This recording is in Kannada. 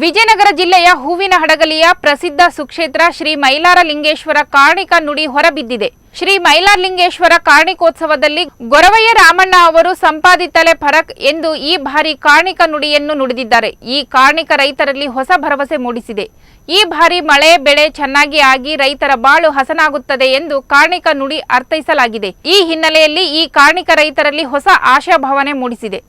ವಿಜಯನಗರ ಜಿಲ್ಲೆಯ ಹೂವಿನಹಡಗಲಿಯ ಪ್ರಸಿದ್ಧ ಸುಕ್ಷೇತ್ರ ಶ್ರೀ ಮೈಲಾರಲಿಂಗೇಶ್ವರ ಕಾರ್ಣಿಕ ನುಡಿ ಹೊರಬಿದ್ದಿದೆ. ಶ್ರೀ ಮೈಲಾರಲಿಂಗೇಶ್ವರ ಕಾರ್ಣಿಕೋತ್ಸವದಲ್ಲಿ ಗೊರವಯ್ಯ ರಾಮಣ್ಣ ಅವರು ಸಂಪಾದಿತಲೆ ಫರಕ್ ಎಂದು ಈ ಬಾರಿ ಕಾರ್ಣಿಕ ನುಡಿಯನ್ನು ನುಡಿದಿದ್ದಾರೆ. ಈ ಕಾರ್ಣಿಕ ರೈತರಲ್ಲಿ ಹೊಸ ಭರವಸೆ ಮೂಡಿಸಿದೆ. ಈ ಬಾರಿ ಮಳೆ ಬೆಳೆ ಚೆನ್ನಾಗಿ ಆಗಿ ರೈತರ ಬಾಳು ಹಸನಾಗುತ್ತದೆ ಎಂದು ಕಾರ್ಣಿಕ ನುಡಿ ಅರ್ಥೈಸಲಾಗಿದೆ. ಈ ಹಿನ್ನೆಲೆಯಲ್ಲಿ ಈ ಕಾರ್ಣಿಕ ರೈತರಲ್ಲಿ ಹೊಸ ಆಶಾಭಾವನೆ ಮೂಡಿಸಿದೆ.